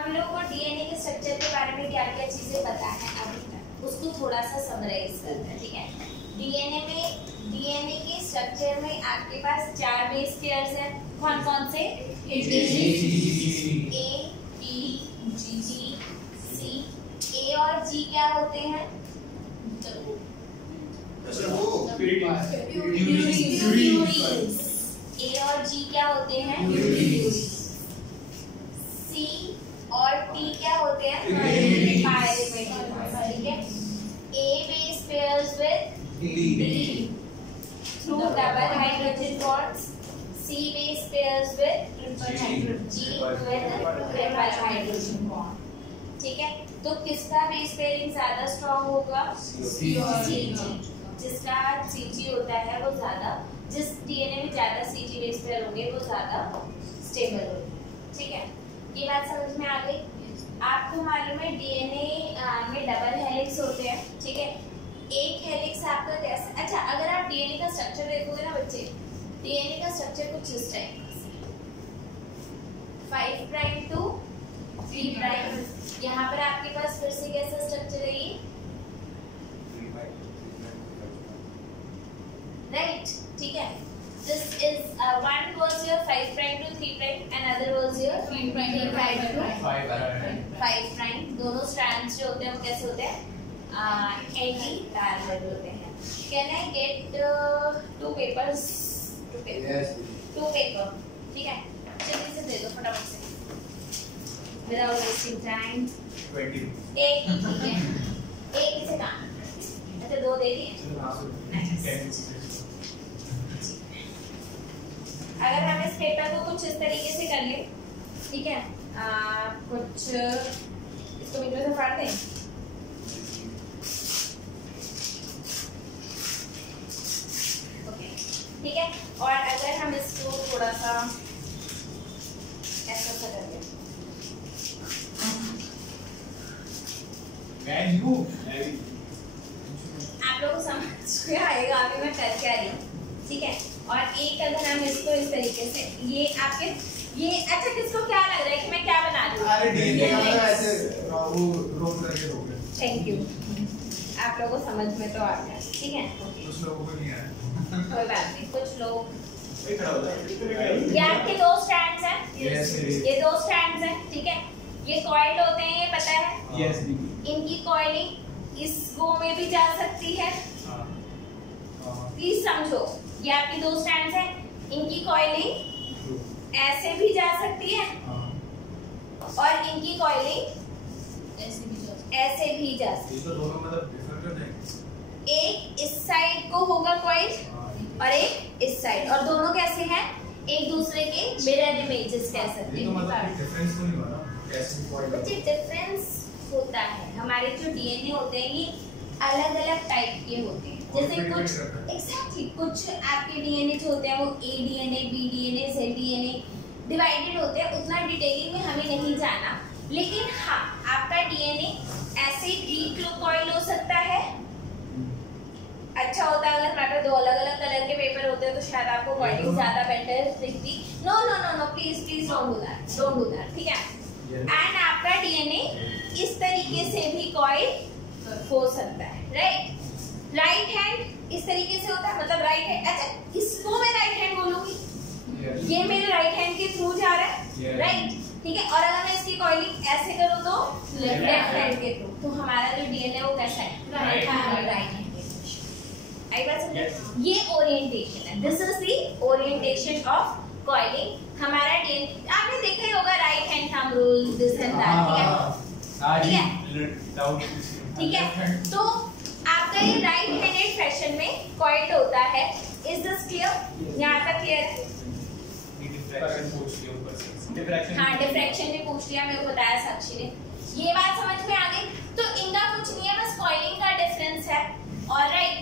हम लोग को डीएनए के स्ट्रक्चर के बारे में क्या क्या चीजें पता है अभी तक, उसको थोड़ा सा समराइज करते हैं, ठीक है। डीएनए के स्ट्रक्चर में आपके पास 4 बेस पेयर्स हैं। कौन कौन से? ए, बी, जी, सी। ए और जी क्या होते हैं? ए और जी क्या होते हैं? सी और टी क्या होते हैं? ठीक है। A base pairs with D through double hydrogen bonds, C base pairs with G with triple hydrogen bond, ठीक है। तो किसका बेस पेयरिंग ज्यादा स्ट्रांग होगा? सी। जिसका सीजी होता है वो ज्यादा, जिस डीएनए में ज्यादा सीजी बेस पेयर होंगे वो ज्यादा स्टेबल होंगे, ठीक है। ये बात समझ में आ गई? आपको मालूम है डीएनए में डबल हेलिक्स होते हैं, ठीक है। एक हेलिक्स आपका कैसा, अच्छा अगर आप डीएनए का स्ट्रक्चर देखोगे ना बच्चे, डीएनए का स्ट्रक्चर कुछ इस टाइप 5 प्राइम टू 3 प्राइम। यहाँ पर आपके पास फिर से कैसा स्ट्रक्चर है ये? राइट, ठीक है। This is one was your 5 prime to 3 prime, another was your 3 prime to 5 prime. दोनों strands जो होते हैं वो कैसे होते हैं? एंटी पैरेलल होते हैं। Can I get 2 papers? 2 paper. Yes. 2 paper. ठीक है। जल्दी से दे दो फटाफट से। Without wasting time. 20. एक ही ठीक है। एक ही से काम। अच्छा 2 दे दिए। अगर हम इस पेपर को कुछ इस तरीके से कर ले, ठीक है, कुछ इसको मीटर से फाड़ दें, ओके, ठीक है। और अगर हम इसको थोड़ा सा ऐसा कर दें, आप लोगों को समझ में आएगा अभी मैं कर क्या रही हूँ, ठीक है। और एक अगर हम इसको इस तरीके से, ये आपके ये अच्छा किसको क्या लग रहा है कि मैं क्या बना रही हूँ? थैंक यू, आप लोगों को समझ में तो आ गया, ठीक है। कुछ लोगों को नहीं आया, कोई बात नहीं, कुछ लोग ये आपके 2 स्ट्रैंड्स हैं, ये 2 स्ट्रैंड्स हैं, ठीक है। ये कॉइल्ड होते हैं, ये पता है। इनकी कॉइलिंग इस गो में भी जा सकती है, प्लीज समझो। ये आपकी 2 स्ट्रैंड्स हैं, इनकी कॉइलिंग ऐसे भी जा सकती है और इनकी कॉइलिंग ऐसे भी जा सकती है। तो दोनों मतलब डिफरेंट है। एक इस साइड को होगा कॉइल और एक इस साइड, और दोनों कैसे हैं? एक दूसरे के मिरर इमेजेस कह सकते हैं। मतलब डिफरेंस तो नहीं बना, कैसे कॉइल? बच्चे डिफरेंस होता है, हमारे जो डीएनए होते हैं ये अलग अलग टाइप के होते हैं। जैसे कुछ एग्जैक्टली कुछ आपके डीएनए जो होते हैं वो A DNA, B DNA, Z DNA divided होते हैं, उतना डिटेलिंग में हमें नहीं जाना। लेकिन हाँ, आपका डीएनए ऐसे ट्रीक्लोकॉइल हो सकता है। अच्छा होता है अगर हमारे पास 2 अलग अलग कलर के पेपर होते हैं तो शायद आपको कॉइलिंग ज्यादा बेटर दिखती। No no no no, please please don't do that, ठीक है। एंड आपका डीएनए इस तरीके से भी कॉइल हो सकता है, राइट। राइट हैंड इस तरीके से होता है, मतलब राइट हैंड, अच्छा इसको मैं राइट हैंड बोलूंगी, ये मेरे राइट हैंड के थ्रू जा रहा है, राइट, ठीक है। और अगर मैं इसकी कॉइलिंग ऐसे करूं तो लेफ्ट हैंड के थ्रू, तो हमारा जो डीएनए वो कैसा है? राइट हैंड के थ्रू। आई बात समझे? ये ओरिएंटेशन है, this is the orientation of coiling. हमारा डीएनए आपने देखा ही होगा, right hand thumb rule, this and that, ठीक है, ठीक है। तो आपका ये राइट हैंडेड फैशन में कॉइल्ड होता है। Is this clear? यहाँ तक क्लियर है? हाँ, डिफ्रैक्शन भी पूछ लिया, मेरे को बताया साक्षी ने। ये बात समझ में आ गई? तो इनका कुछ नहीं है, बस कॉइलिंग का डिफरेंस है। ऑलराइट,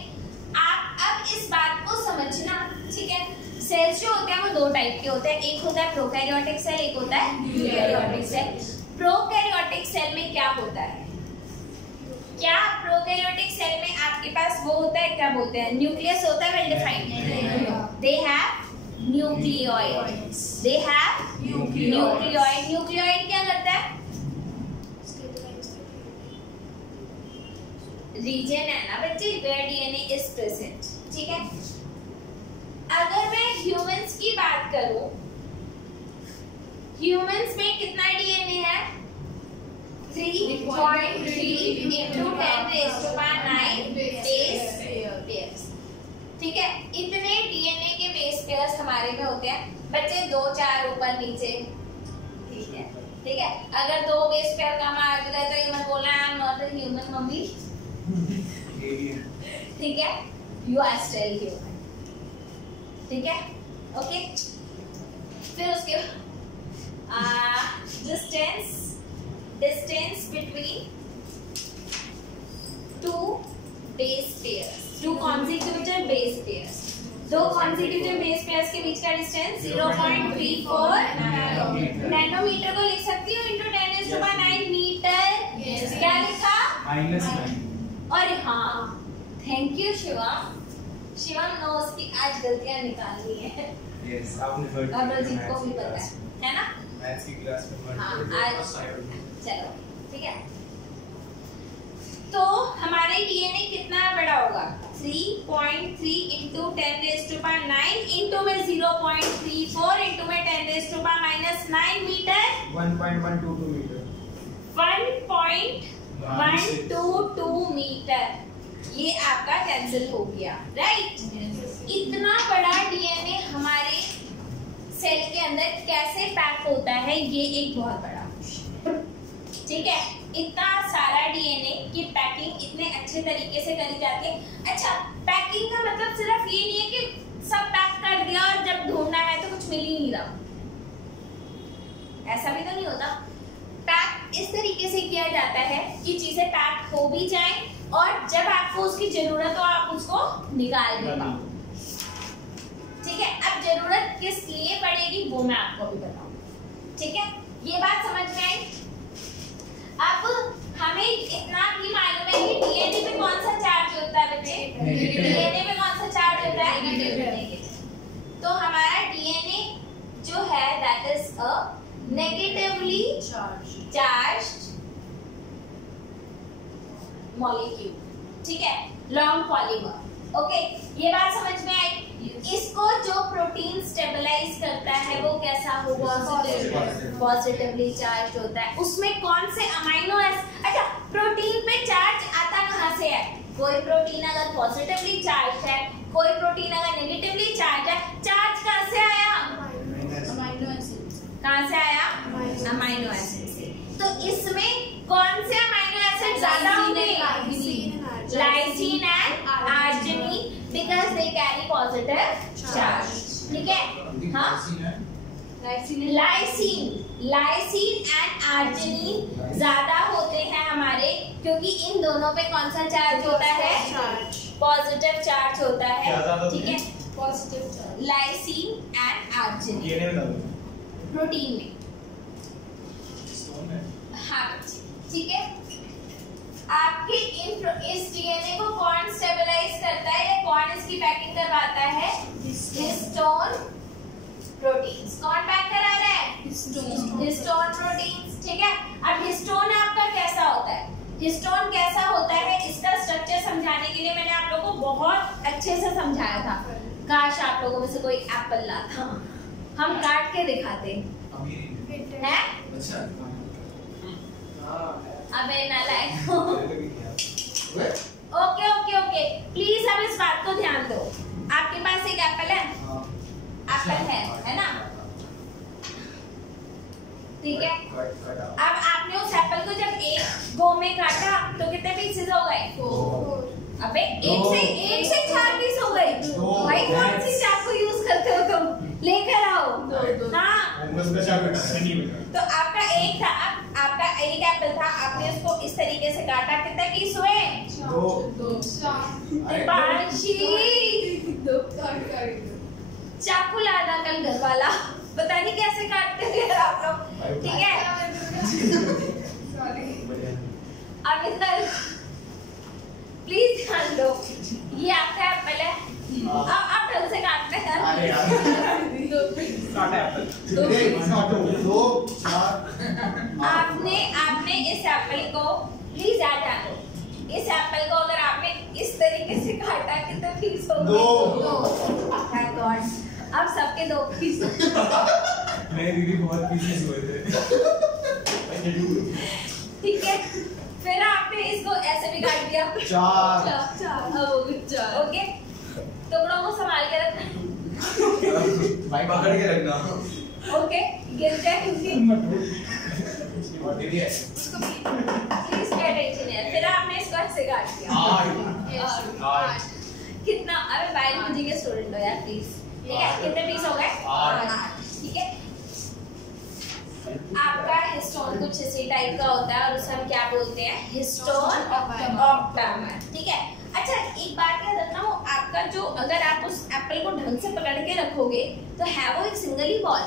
आप अब इस बात को समझना, ठीक है। सेल्स जो होते हैं वो 2 टाइप के होते हैं, एक होता है प्रोकैरियोटिक सेल, एक होता है यूकैरियोटिक सेल। प्रोकैरियोटिक सेल में क्या होता है? क्या प्रोकैरियोटिक सेल में आपके पास वो होता है, क्या बोलते हैं, न्यूक्लियस होता है, well defined. They have nucleoid, they have nucleoid. Nucleoid क्या करता है? रीजन है ना बच्चे वेयर डीएनए इज प्रेजेंट, ठीक है। अगर मैं ह्यूमंस की बात करूं, ह्यूमंस में कितना डीएनए है? 3.3 into 10⁹ बेस पेयर्स, ठीक है। इतने डीएनए के बेस पेयर्स हमारे में होते हैं बच्चे, 2-4 ऊपर नीचे, ठीक है, ठीक है। अगर 2 बेस पेयर कम आ गए तो ये मत बोलना I am not a human mummy, ठीक है, यू आर स्टिल ह्यूमन, ठीक है, ओके। फिर उसके distance between 2 base pairs, 2 consecutive base pairs, 2 consecutive base pairs के बीच का डिस्टेंस 0.34 नैनोमीटर को लिख सकती हूँ इंटू 10⁹ मीटर। क्या लिखा? -9। और हाँ, thank you Shivam. Shivam no उसकी आज गलतियां निकालनी है। यस, आपने हर्ट अमरजीत को भी पता है ना? मैथ्स की क्लास में हाँ, आज चलो ठीक है। तो हमारे डीएनए कितना बड़ा होगा? 3.3 into 10⁹ इंटू में 0.34 इंटू में 10⁻⁹ मीटर, 1.122 मीटर, 1.122 मीटर। ये आपका कैंसिल हो गया, राइट। इतना बड़ा डीएनए हमारे सेल के अंदर कैसे पैक होता है, ये एक बहुत बड़ा क्वेश्चन, ठीक है। इतना सारा डीएनए की पैकिंग इतने अच्छे तरीके से करी जाती है। अच्छा, पैकिंग का मतलब सिर्फ ये नहीं है कि सब पैक कर दिया और जब ढूंढना है तो कुछ मिल ही नहीं रहा, ऐसा भी तो नहीं होता। पैक इस तरीके से किया जाता है कि चीजें पैक हो भी जाएं और जब आपको उसकी जरूरत हो आप उसको निकाल भी पाओ, ठीक है। अब जरूरत किस लिए पड़ेगी वो मैं आपको भी बताऊं, ठीक है। ये बात समझ में आई? अब हमें इतना भी मालूम है कि डीएनए पे कौन सा चार्ज होता है बच्चे? डीएनए पे कौन सा चार्ज होता है? नेगेटिव। तो हमारा डीएनए जो है that is a negatively charged molecule, ठीक है, लॉन्ग पॉलीमर, ओके। ये बात समझ में आई? इसको जो प्रोटीन स्टेबलाइज करता है वो कैसा होगा? पॉजिटिवली चार्ज होता है। उसमें कौन से अमाइनो एसिड, अच्छा प्रोटीन पे चार्ज आता कहाँ से है? कोई प्रोटीन अगर पॉजिटिवली चार्ज है, कोई प्रोटीन अगर नेगेटिवली चार्ज है, चार्ज कहाँ से आया? Amino acid. कहाँ से आया? अमाइनो एसिड से। तो इसमें कौन से अमाइनो एसिड ज्यादा होंगे? Lysine and arginine, because they carry positive charge, ठीक है। हाँ, लाइसिन एंड आर्जिनिन ज्यादा होते हैं हमारे, क्योंकि इन दोनों पे कौन सा चार्ज होता है? पॉजिटिव चार्ज होता है, ठीक है। Positive charge lysine and arginine protein में, हाँ ठीक है। आपके इस डीएनए को कौन स्टेबलाइज करता है या कौन इसकी पैकिंग करवाता है? Histone proteins. कौन पैक करा रहा है? हिस्टोन प्रोटीन्स, ठीक है। अब हिस्टोन आपका कैसा होता है? हिस्टोन कैसा होता है इसका स्ट्रक्चर समझाने के लिए मैंने आप लोगों को बहुत अच्छे से समझाया था। काश आप लोगों में से कोई एप्पल लाता, हम काट के दिखाते हैं। अच्छा, अबे नालायक। ओके ओके ओके, प्लीज अब इस बात को ध्यान दो। आपके पास एक एप्पल है? एप्पल है ना? ठीक है। अब आपने उस एप्पल को जब एक गो में काटा तो कितने पीसेस हो गए? अबे एक से 4 पीस हो गए। भाई कौन सी चाकू यूज करते हो तुम? लेकर आओ। हाँ, तो आपका एक था, आपका एक एप्पल था, आपने उसको इस तरीके से काटा, कितने पीस हुए? 2। चाकू लाना कल घर वाला, पता नहीं कैसे काटते हैं आप लोग, ठीक है। अब इधर प्लीज ध्यान दो, ये आपका एप्पल है, अब आप ढंग से काटते हैं। आपने इस एप्पल को प्लीज याद रखो, इस एप्पल को अगर आपने इस तरीके से काटा कितने पीस हो गए? 2। Thank God. अब सबके 2 पीस। नहीं दीदी बहुत पीसेस हुए थे। ठीक है, फिर आपने इसको ऐसे भी काट दिया। 4। ओके, टुकड़ों को संभाल के रखना। भाई पकड़ के रखना। ओके, गिर जाए क्योंकि प्लीज पे अटेंशन है। फिर आपने इसको ऐसे काट दिया। 8। कितना? अबे बायोलॉजी के स्टूडेंट हो यार प्लीज। ठीक है, कितने पीस हो गए? 8। ठीक है, आपका हिस्टोन कुछ इसी टाइप का होता है और उसे हम क्या बोलते हैं? Histone octamer. ठीक है, अच्छा एक बात याद रखना, वो आपका जो, अगर आप उस एप्पल को ढंग से पकड़ के रखोगे तो है वो एक सिंगल ही बॉल,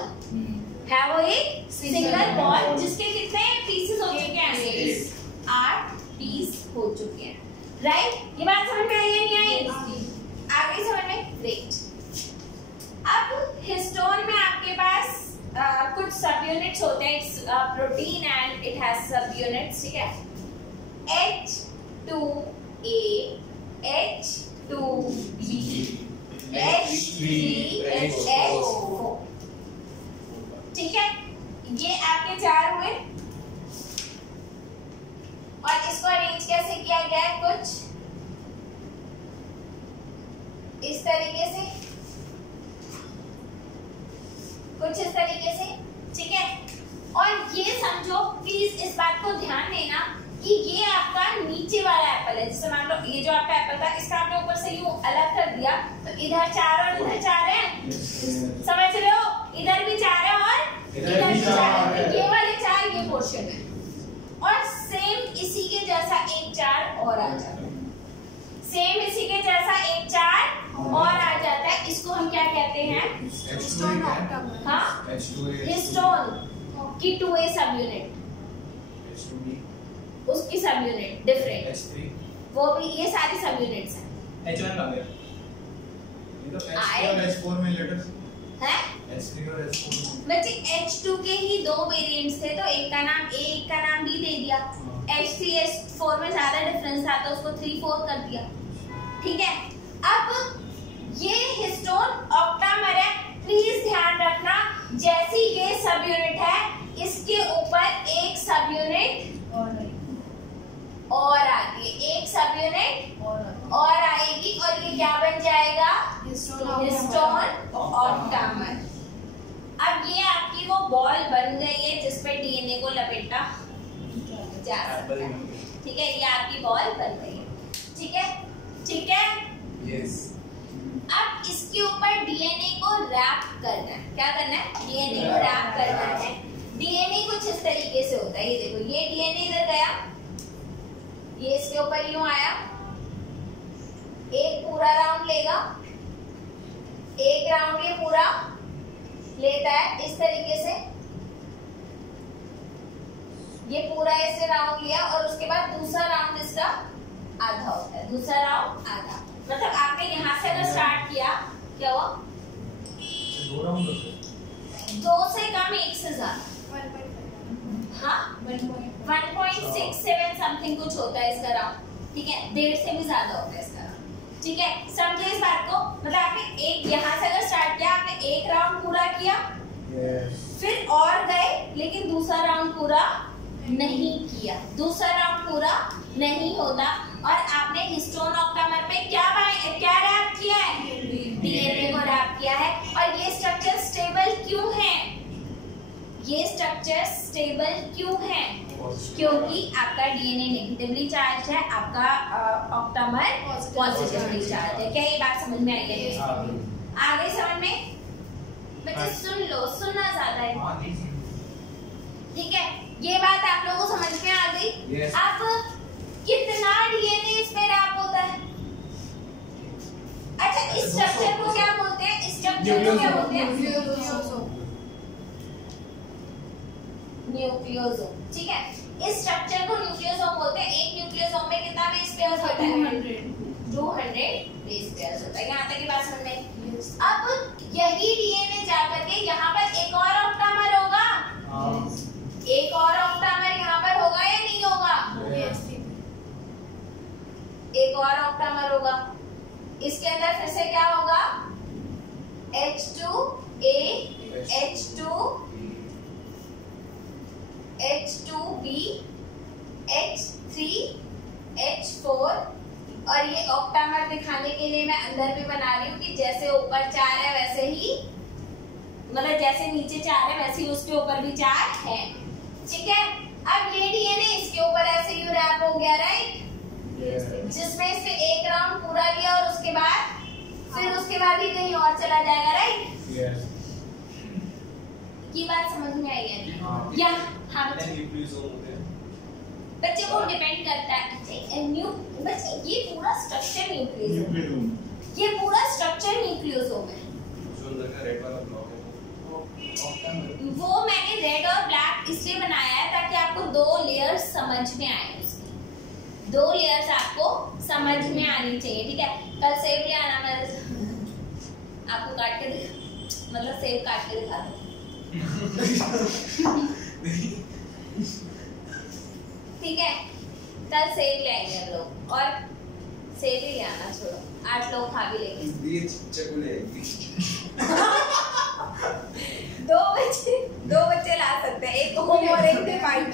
है वो एक सिंगल बॉल जिसके कितने पीसेस हो चुके हैं? 8 पीस हो चुके हैं। राइट, ये बात समझ में आई या नहीं आई? आगे समझ में? ग्रेट। अब हिस्टोन में आपके पास कुछ सब यूनिट्स होते हैं। It's protein and it has सब यूनिट्स। ठीक है, H2A, H2B, H3H4। ठीक है, ये आपके 4 हुए और इसको अरेंज कैसे किया गया है? कुछ इस तरीके से, कुछ इस तरीके से। ठीक है, और ये समझो, प्लीज इस बात को ध्यान देना कि ये आपका नीचे वाला एप्पल है। जैसे मान लो ये जो आपका एप्पल था, इसका आपने ऊपर से यूं अलग कर दिया तो इधर 4 और इधर 4 है। समझ रहे हो? इधर भी 4 है और इधर भी 4 है। ये वाले 4 ये पोर्शन है और सेम इसी के जैसा एक 4 और आ जाता है। सेम इसी के जैसा एक 4 और आ जाता है। इसको हम क्या कहते हैं? हाँ, हिस्टोन की 2A सब यूनिट, उसकी सब यूनिट डिफरेंट, वो भी ये सारी सब यूनिट्स हैं। H1 का है, ये तो H3 और H4 में लेटर्स हैं? H3 और H4 बच्चे H2 के ही 2 वेरिएंट्स थे तो एक का नाम A, एक का नाम B दे दिया। H3 H4 में ज्यादा डिफरेंस था तो उसको 3-4 कर दिया। ठीक है, अब ये हिस्टोन ऑक्टामर है। प्लीज ध्यान रखना, जैसी ये सब यूनिट है इसके ऊपर एक सब यूनिट और आती है, एक सब यूनिट और आएगी और ये क्या बन जाएगा? Histone octamer. अब ये आपकी वो बॉल बन गई है जिसपे डीएनए को लपेटा जा सकता है। ठीक है, ये आपकी बॉल बन गई है। ठीक है, ठीक है, यस। अब इसके ऊपर डीएनए को रैप करना है। क्या करना है? डीएनए को रैप करना है। डीएनए कुछ इस तरीके से होता है। ये देखो, ये डीएनए इधर गया, ये इसके ऊपर यूं आया, एक पूरा राउंड लेगा, एक राउंड ये पूरा लेता है इस तरीके से, ये पूरा ऐसे राउंड लिया और उसके बाद दूसरा राउंड इसका आधा होता है, दूसरा राउंड आधा। मतलब आपने यहाँ से अगर स्टार्ट किया, क्या हुआ? 2 राउंड होते हैं, 2 से कम, 1 से ज्यादा। हाँ, 1.67 समथिंग कुछ होता है इसका राउंड। ठीक है, 1.5 से भी ज्यादा होता है इसका राउंड। ठीक है, समझे इस बात को? मतलब आपने एक यहाँ से अगर स्टार्ट किया, आपने एक राउंड पूरा किया, फिर और गए, लेकिन दूसरा राउंड पूरा नहीं किया, दूसरा राउंड पूरा नहीं होता। और आपने हिस्टोन ऑक्टामर पे क्या रैप किया है? डीएनए को रैप किया है। और ये स्ट्रक्चर स्टेबल क्यों है? ये स्ट्रक्चर स्टेबल क्यों है? क्योंकि आपका डीएनए नेगेटिवली चार्ज है, आपका ऑक्टामर पॉजिटिवली चार्ज है। क्या ये बात समझ में आई है? आगे समझ में? बच्चे सुन लो, सुनना ज्यादा है। ठीक है, ये बात आप लोगों को समझ में आ गई? अब कितना डीएनए इसमें रैप होता है? अच्छा, इस स्ट्रक्चर को क्या बोलते हैं? इस स्ट्रक्चर को क्या बोलते हैं? न्यूक्लियोसोम। ठीक है, इस स्ट्रक्चर को न्यूक्लियोसोम बोलते हैं। एक न्यूक्लियोसोम में कितना बेस पेयर्स होता है? 200 बेस पेयर्स होता है। यहाँ तक की बात समझ में? अब यही डीएनए जाकर के यहाँ पर एक और ऑक्टामर होगा, एक और ऑक्टामर यहाँ पर होगा या नहीं होगा? इसके अंदर फिर से क्या होगा, H2A, H2, H2B, H3, H4, और ये ऑक्टामर दिखाने के लिए मैं अंदर भी बना रही हूँ कि जैसे ऊपर 4 है वैसे ही, मतलब जैसे नीचे 4 है वैसे ही उसके ऊपर भी 4 है। ठीक है, अब ये डीएनए इसके ऊपर ऐसे ही रैप हो गया, राइट, जिसमें इससे एक राउंड पूरा लिया और उसके बाद फिर उसके बाद भी कहीं और चला जाएगा, राइट। ये बात समझ में आई है या? हाँ बच्चे को डिपेंड करता है बच्चे, ये पूरा स्ट्रक्चर न्यूक्लियोसोम, ये पूरा स्ट्रक्चर न्यूक्लियोसोम है। वो मैंने रेड और ब्लैक इसलिए बनाया है ताकि आपको 2 लेयर्स समझ में आए, उसकी 2 लेयर्स आपको समझ में आनी चाहिए। ठीक है, कल सेब ले आना, मैं आपको काट के मतलब सेब काट के दिखा दूँ। ठीक है, कल सेब ले आएंगे हम लोग, और सेब ही ले आना, छोड़ो 8 लोग खा भी लेंगे। दो बच्चे ला सकते हैं, एक होम और एक डिवाइड।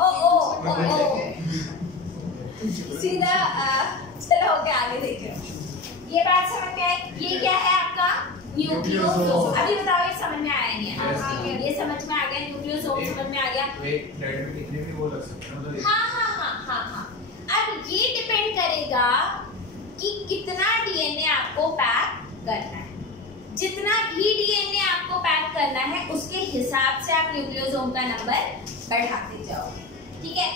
ओ सीधा चलो ओके, आगे देखिए। ये बात समझ में आई? ये क्या है आपका न्यूक्लियोसोम। अभी बताओ ये समझ में आया नहीं है? ये समझ में आ गया, न्यूक्लियोसोम समझ में आ गया। हाँ। अब ये डिपेंड करेगा कि कितना डीएनए आपको पैक करना है। जितना भी डीएनए आपको पैक करना है उसके हिसाब से आप न्यूक्लियोसोम का नंबर बढ़ाते जाओगे। ठीक है,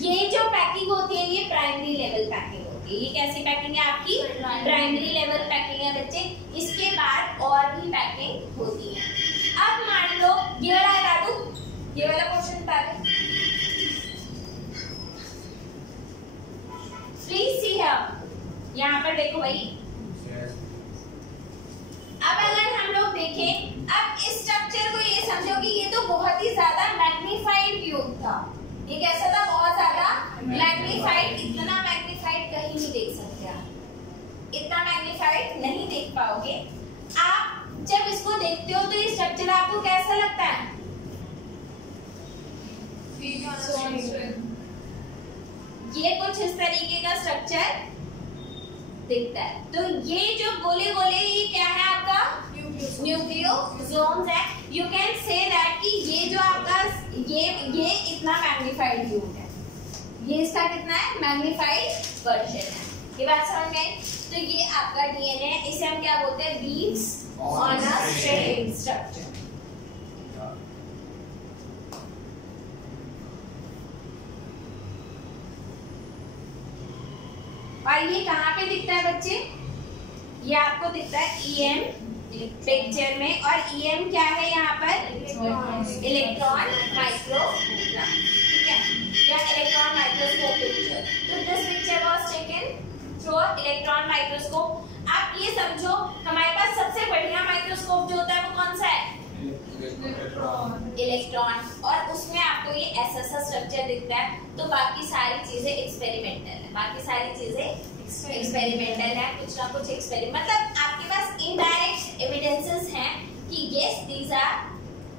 ये जो पैकिंग होती है ये प्राइमरी लेवल पैकिंग होती है। ये कैसी पैकिंग है आपकी? प्राइमरी लेवल पैकिंग है बच्चे। इसके बाद और भी पैकिंग होती है। अब मान लो ये वाला हटा दूं, ये वाला पोर्शन बता दे। प्लीज सी है, यहाँ पर देखो भाई। अब अगर हम लोग देखें, अब इस स्ट्रक्चर को ये समझो कि ये तो बहुत ही ज्यादा मैग्नीफाइड व्यू था। ये कैसा था? बहुत ज्यादा मैग्नीफाइड। इतना मैग्नीफाइड कहीं नहीं देख सकते आप, इतना मैग्नीफाइड नहीं देख पाओगे आप। जब इसको देखते हो तो ये स्ट्रक्चर आपको कैसा लगता है? ये कुछ इस तरीके का स्ट्रक्चर दिखता है। तो ये जो गोले गोले ये क्या है आपका? न्यूक्लियोसोम्स है। यू कैन से दैट कि ये जो आपका ये इतना मैग्नीफाइड व्यू है, ये इसका कितना है? मैग्नीफाइड वर्जन है। ये बात समझ में आई? तो ये आपका डीएनए है, इसे हम क्या बोलते हैं? Beads on a string structure. और ये कहाँ पे दिखता है बच्चे? ये आपको दिखता है ईएम पिक्चर में। और ईएम क्या है यहाँ पर? Electron microgram. ठीक है, या इलेक्ट्रॉन माइक्रोस्कोप पिक्चर। तो this picture was taken through electron microscope. आप ये समझो हमारे पास सबसे बढ़िया माइक्रोस्कोप जो होता है वो कौन सा है? इलेक्ट्रॉन। और उसमें आपको ये ऐसा स्ट्रक्चर दिखता है। तो बाकी सारी चीजें एक्सपेरिमेंटल है, बाकी सारी चीजें एक्सपेरिमेंटल है, कुछ ना कुछ एक्सपेरिमेंट। मतलब आपके पास इनडायरेक्ट एविडेंसेस हैं कि यस दीज आर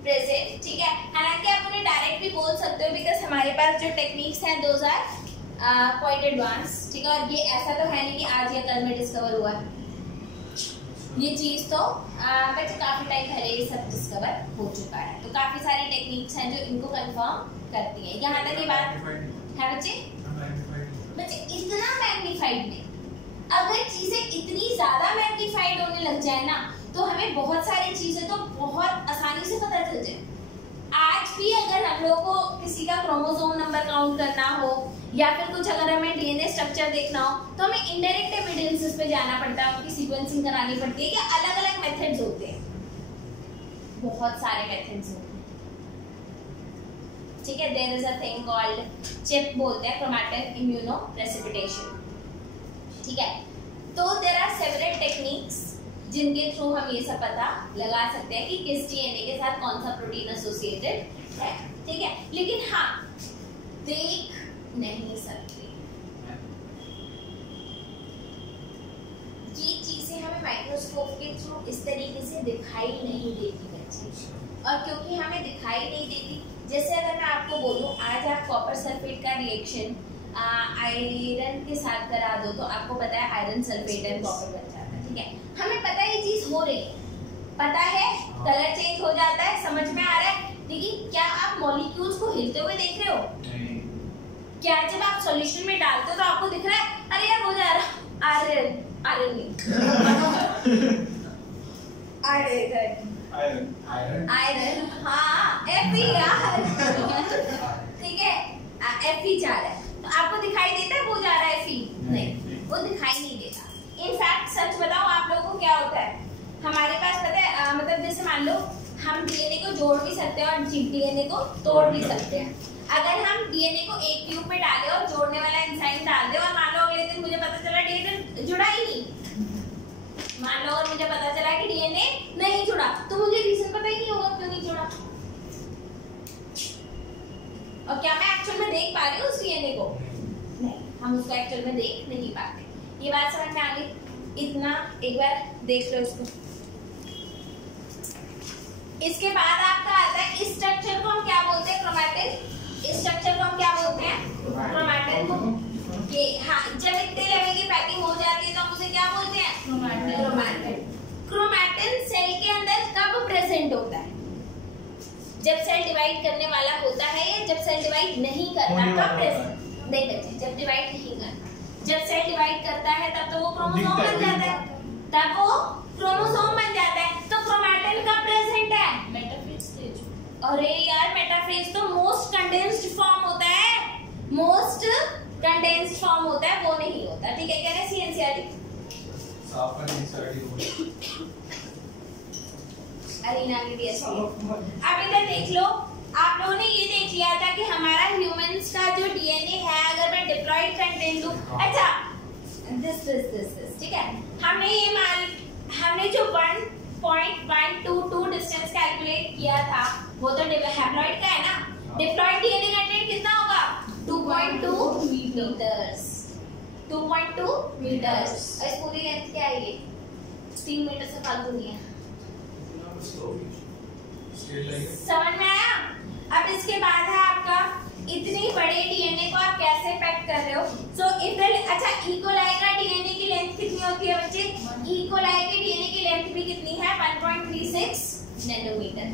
प्रेजेंट। ठीक है, हालांकि आप उन्हें डायरेक्ट भी बोल सकते हो बिकॉज हमारे पास जो टेक्निक्स हैं दोज आर क्वाइट एडवांस। ठीक है, और ये ऐसा तो है नहीं कि आज या कल में डिस्कवर हुआ है। ये चीज तो बच्चे काफी टाइम पहले ये सब डिस्कवर हो चुका है। तो काफी सारी टेक्निक्स हैं जो इनको कंफर्म करती है। यहाँ तक ये बात है बच्चे। बच्चे इतना मैग्नीफाइड नहीं, अगर चीजें इतनी ज्यादा मैग्नीफाइड होने लग जाए ना तो हमें बहुत सारी चीजें तो बहुत आसानी से पता चल जाए। आज भी अगर हम लोग को किसी का क्रोमोसोम नंबर काउंट करना हो या फिर कुछ अगर हमें डीएनए स्ट्रक्चर देखना हो तो हमें इनडायरेक्ट एविडेंसेस पे जाना पड़ता है, उनकी सीक्वेंसिंग करानी पड़ती है। या अलग अलग मेथड्स होते हैं, बहुत सारे मेथड्स होते हैं। ठीक है, there is a thing called chip बोलते हैं, क्रोमैटिन इम्यूनोप्रेसिपिटेशन। ठीक है, तो देयर आर सेवरल टेक्निक्स जिनके थ्रू हम ये सब पता लगा सकते हैं कि किस डीएनए के साथ कौन सा प्रोटीन एसोसिएटेड है। ठीक है, लेकिन हाँ देख नहीं सकते, माइक्रोस्कोप के थ्रू इस तरीके से दिखाई नहीं देती बच्चे। और क्योंकि हमें दिखाई नहीं देती, जैसे अगर मैं आपको बोलूँ आज आप कॉपर सल्फेट का रिएक्शन आयरन के साथ करा दो, तो आपको पता है आयरन सल्फेट एंड कॉपर बन जाता है, ठीक है। हमें पता है ये चीज हो रही है, पता है कलर चेंज हो जाता है, समझ में आ रहा है, लेकिन क्या आप मॉलिक्यूल्स को हिलते हुए देख रहे हो? क्या जब आप सॉल्यूशन में डालते हो तो आपको दिख रहा है अरे यार हो जा रहा आयरन आयरन हाँ Fe यार ठीक है Fe जा रहा है, तो आपको दिखाई देता है वो जा रहा है Fe? नहीं, वो दिखाई नहीं देता। इनफैक्ट सच बताओ आप लोगों को क्या होता है, हमारे पास पता है मतलब जैसे मान लो हम डीएनए को जोड़ भी सकते हैं और डीएनए को तोड़ भी सकते हैं। अगर हम डीएनए को एक ट्यूब में डालें और जोड़ने वाला एंजाइम डाल दें और मान लो अगले दिन मुझे पता चला डीएनए जुड़ा ही नहीं, मान लो और मुझे पता चला कि डीएनए नहीं जुड़ा, तो मुझे रीजन पता ही नहीं होगा क्यों नहीं जुड़ा। और क्या मैं एक्चुअल में देख पा रही हूँ उस डीएनए को? नहीं, हम उसको एक्चुअल में देख नहीं पाते। ये बात समझ में आ गई? इतना एक बार देख लो इसको। इसके बाद आपका आता है इस स्ट्रक्चर को हम क्या बोलते हैं? क्रोमैटिन। इस स्ट्रक्चर को हम क्या बोलते हैं? क्रोमैटिन को। ये हाँ, जब इतने लेवल की पैकिंग हो जाती है तो हम उसे क्या बोलते हैं? क्रोमैटिन। क्रोमैटिन सेल के अंदर कब प्रेजेंट होता है? जब सेल डिवाइड करने वाला होता है या जब सेल डिवाइड नहीं करता तब प्रेजेंट? नहीं बच्चे, जब डिवाइड नहीं करता। जब सेल डिवाइड करता है तब तो वो क्रोमोसोम बन जाता है, तब वो क्रोमोसोम बन जाता है। तो क्रोमैटिन कब प्रेजेंट है? Metaphase stage. अरे यार मेटाफेज तो मोस्ट कंडेंस्ड फॉर्म होता है, मोस्ट कंडेंस्ड फॉर्म होता है, वो नहीं होता, ठीक है। कह रहे सीएनसीआरटी साफ कर एनसीईआरटी अरीना ने भी ऐसे। अब इधर देख लो, आप लोगों ने ये देख लिया था कि हमारा ह्यूमंस का जो डीएनए है, अगर मैं डिप्लॉयड कंटेंट लूं, अच्छा दिस ठीक है, हमने जो 1.122 डिस्टेंस कैलकुलेट किया था वो तो हैप्लॉइड का है ना। डिप्लॉयड डीएनए कंटेंट कितना होगा? 2.2 मीटर्स। 2.2 मीटर्स। इस पूरी लेंथ क्या है? ये 3 मीटर से फालतू नहीं है। समझ में आया? अब इसके बाद है आपका इतनी बड़े डीएनए को आप कैसे पैक कर रहे हो? सो इधर अच्छा ई कोलाई का डीएनए की लेंथ कितनी होती है बच्चे? ई कोलाई के डीएनए की लेंथ भी कितनी है? 1.36 नैनोमीटर,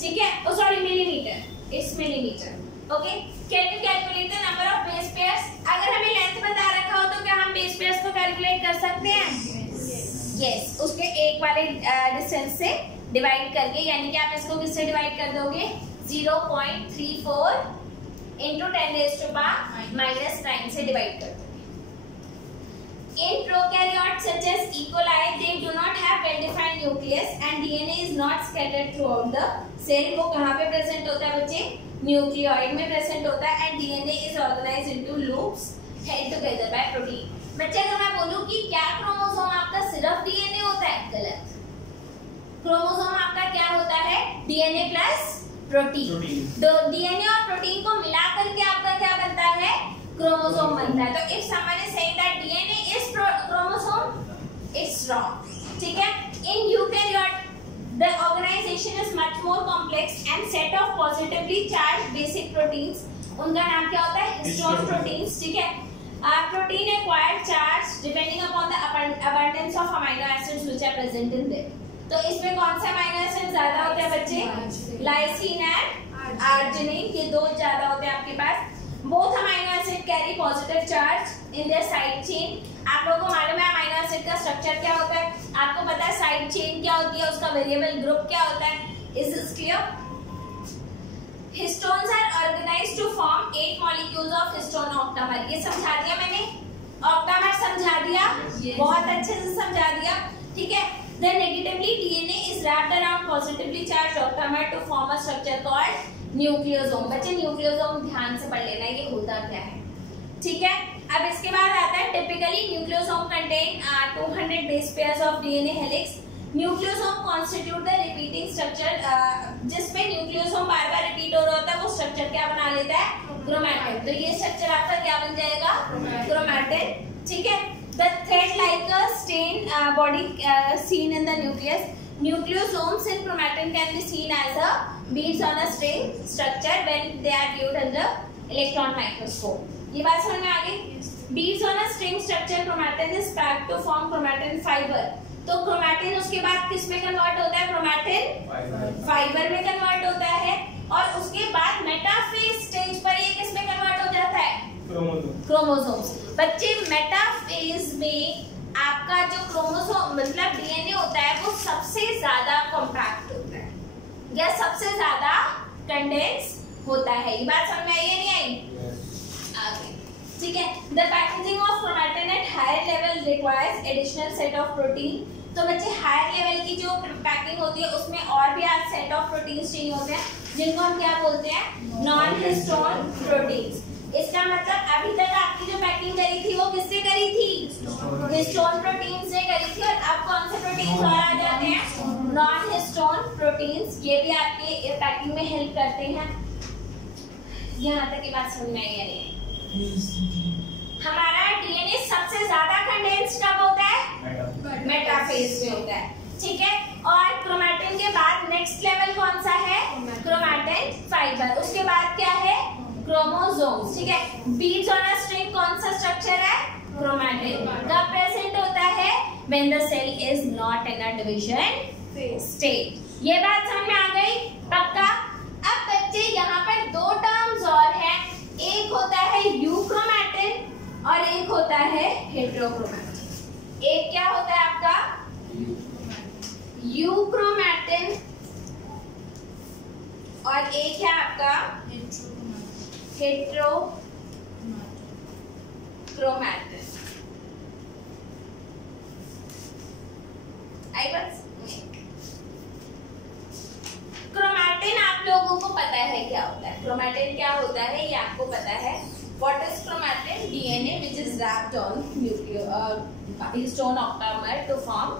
ठीक है। Oh sorry millimetre, it's millimetre. Okay, can you calculate the number of base pairs? अगर हमें लेंथ बता रखा हो तो क्या हम बेस पेयर्स को कैलकुलेट कर सकते हैं? यस, उसके एक वाले डिस्टेंस से डिवाइड करके, यानी कि आप इसको किससे डिवाइड कर दोगे? 0.34 into 10⁻⁻9 से डिवाइड कर दोगे। In prokaryotes such as E. coli, they do not have well-defined nucleus and DNA is not scattered throughout the cell. वो कहाँ पे प्रेजेंट होता है बच्चे? न्यूक्लियोइड में प्रेजेंट होता है and DNA is organized into loops held together by protein. बच्चे अगर मैं बोलूँ कि क्या क्रोमोसोम आपका सिर्फ डीएनए होता है? गलत। क्रोमोसोम आपका क्या होता है? DNA plus protein. डीएनए और प्रोटीन को मिलाकर के आपका क्या बनता है? क्रोमोसोम बनता है। तो if someone is saying that DNA is chromosome, it's wrong, ठीक है। इन eukaryote the organization is much more complex and set of positively charged basic proteins. उनका नाम क्या होता है? histone proteins, ठीक है। Protein acquired charge depending upon the abundance of amino acids which are present in them. तो इसमें कौन से अमीनो एसिड ज्यादा होते हैं बच्चे? लाइसिन एंड आर्जिनिन, ये दो ज्यादा होते हैं आपके पास। Both amino acid carry positive charge in their side chain. आप लोगों को मालूम है अमीनो एसिड का स्ट्रक्चर क्या होता है? आपको पता है साइड चेन क्या होती है, उसका वेरिएबल ग्रुप क्या होता है? Is this clear? Histones are organised to form 8 molecules of histone octamer. ये समझा दिया मैंने, ऑक्टामर समझा दिया, बहुत अच्छे से समझा दिया, ठीक है। Then negatively DNA is wrapped around positively charged octamer to form a structure called nucleosome. बच्चे न्यूक्लियोसोम ध्यान से पढ़ लेना ये होता क्या है, ठीक है। अब इसके बाद आता है typically nucleosome contain 200 base pairs of DNA helix. Nucleosome constitute the repeating structure, जिसमें न्यूक्लियोसोम बार बार रिपीट हो रहा होता है, वो स्ट्रक्चर क्या बना लेता है? क्रोमैटिन। तो ये स्ट्रक्चर आपका क्या बन जाएगा? क्रोमैटिन, ठीक है। The thread-like a stain body seen in the nucleus. Nucleosomes in chromatin can be seen as a beads on a string structure when they are viewed under electron microscope. ये बात समझ में आ गई? Beads on a string structure chromatin is packed to form chromatin fiber. तो chromatin उसके बाद किस में कन्वर्ट होता है? chromatin फाइबर में कन्वर्ट होता है और उसके बाद मेटाफेज स्टेज पर ये किस में कन्वर्ट हो जाता है? क्रोमोसोम्स। बच्चे मेटाफेज में आपका जो क्रोमोसोम मतलब डीएनए होता है वो सबसे ज्यादा कॉम्पैक्ट होता है या सबसे ज्यादा कंडेंस होता है। ये बात समझ में आई या नहीं आई? आगे ठीक है। The packaging of chromatin at higher level requires additional set of protein. तो बच्चे हायर लेवल की जो पैकिंग होती है उसमें और भी आज सेट ऑफ प्रोटीन्स चाहिए होते हैं जिनको हम क्या बोलते हैं? Non histone proteins. इसका मतलब अभी तक आपकी जो पैकिंग करी थी वो किससे करी थी? हिस्टोन प्रोटीन से करी थी। और अब कौन से प्रोटीन्स और आ जाते हैं? Non histone proteins. ये भी आपके पैकिंग में हेल्प करते हैं। यहाँ तक की बात समझ में आई या नहीं? हमारा डीएनए सबसे ज्यादा कंडेंस कब होता है? मेटाफेज में होता है। ठीक है। और क्रोमैटिन के बाद नेक्स्ट लेवल कौन सा है? Chromatin fibre. उसके बाद क्या है? क्रोमोसोम्स। ठीक है। बीड्स ऑन अ स्ट्रिंग कौन सा स्ट्रक्चर है? क्रोमैटिन। कब प्रेजेंट होता है? When the cell is not in a division state. ये बात समझ में आ गई? पक्का? अब बच्चे यहाँ पर दो टर्म्स और हैं। एक होता है यूक्रोमैटिन और एक होता है हेटेरोक्रोमैटिन। एक क्या होता है आपका? यूक्रोमैटिन और एक है आपका हेटेरोक्रोमैटिन। आई बस क्रोमैटिन आप लोगों को पता है क्या होता है? क्रोमैटिन क्या होता है ये आपको पता है। What is chromatin? DNA which is wrapped on histone octamer to form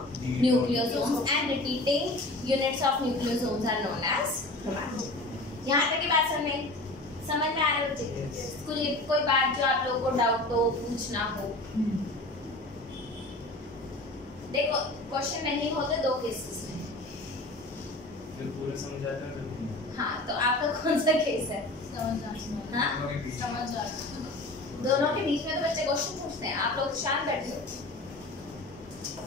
nucleosomes and repeating units of nucleosomes are known as chromatin. यहाँ तक की बात समझ में आ रही है? कोई बात जो आप लोगों को डाउट हो, पूछना हो? देखो क्वेश्चन नहीं होते दो केसेस में। पूरा समझ आता है। हाँ तो आपका कौन सा केस है? हाँ? दोनों के बीच में तो बच्चे क्वेश्चन पूछते हैं। आप लोग शांत बैठे हो।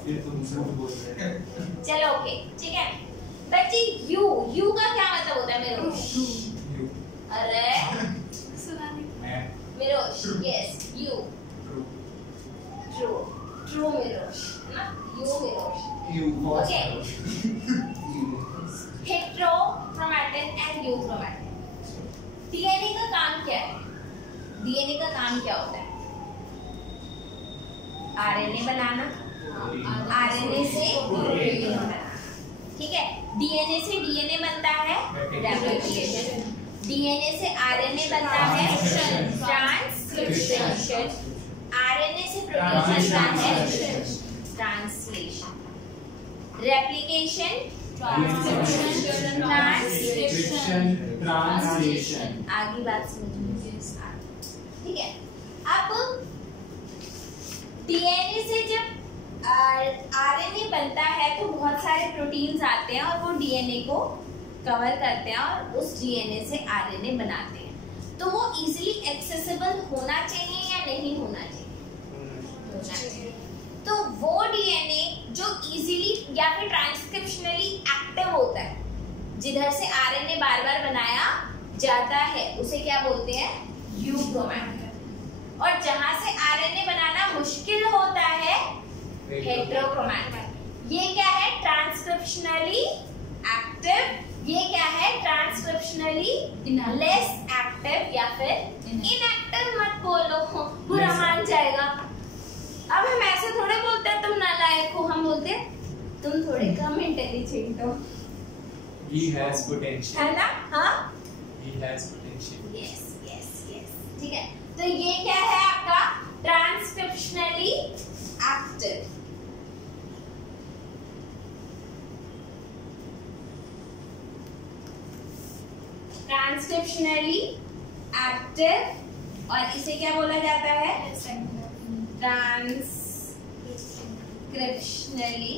फिर तो दूसरा भी बोल रहे हैं। चलो ओके ठीक है। बच्चे यू का क्या मतलब होता है? मेरोश। अरे मेरोश यस यू ट्रू मेरोश ना यू मेरोश okay. Heterochromatin and euchromatin. DNA का काम क्या है? डीएनए का काम क्या होता है? आरएनए बनाना, आरएनए से प्रोटीन बनाना। ठीक है। डीएनए से डीएनए बनता है रेप्लिकेशन, डीएनए से आरएनए बनता है ट्रांसक्रिप्शन, आरएनए से प्रोटीन बनता है ट्रांसलेशन, रेप्लिकेशन, ट्रांसक्रिप्शन, ट्रांसलेशन। आगे बात समझिए। ठीक है। अब डीएनए से जब आरएनए बनता है तो बहुत सारे प्रोटीन्स आते हैं और वो डीएनए को कवर करते हैं और उस डीएनए से आरएनए बनाते हैं। तो वो इजीली एक्सेसिबल होना चाहिए या नहीं होना चाहिए? होना चाहिए। तो वो डीएनए जो इजीली या फिर ट्रांसक्रिप्शनली एक्टिव होता है, जिधर से आरएनए बार बार बनाया जाता है, उसे क्या बोलते हैं? यूक्रोमैटिन। और जहां से आरएनए बनाना मुश्किल होता है हेटेरोक्रोमैटिन। ये क्या है? Transcriptionally active. ये क्या है? ट्रांसक्रिप्शनली लेस एक्टिव या फिर इनएक्टिव। मत बोलो, बुरा मान जाएगा। अब हम ऐसे थोड़े बोलते हैं तुम नालायक हो, हम बोलते हैं तुम थोड़े कम इंटेलिजेंट हो। He has potential. है ना? हाँ? He has potential. Yes, yes, yes. ठीक है। तो ये क्या है आपका? Transcriptionally active. ट्रांसक्रिप्शनली एक्टिव और इसे क्या बोला जाता है? Transcriptionally transcriptionally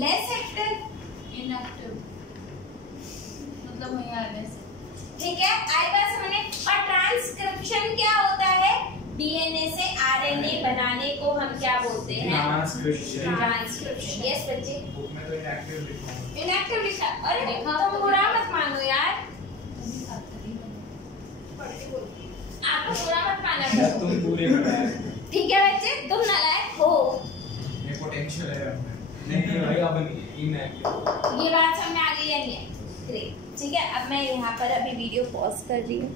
less active, inactive मतलब वही आने से। ठीक है, आई बात समझने। और ट्रांसक्रिप्शन क्या होता है? डीएनए से आरएनए बनाने को हम क्या बोलते हैं? ट्रांसक्रिप्शन। यस बच्चे, बुक में तो इनएक्टिव लिखा है। इनएक्टिव लिखा। अरे लिखा तुम तो बुरा लिखा। मत मानो यार, आपको बुरा मत माना जब करो। तुम पूरे कराए ठीक है बच्चे, तुम नालायक हो, ये पोटेंशियल है अपने। नहीं भाई अब इनएक्टिव। ये बात समझ में आ गई या नहीं? ग्रेट, ठीक है। अब मैं यहाँ पर अभी वीडियो पॉज कर रही हूँ।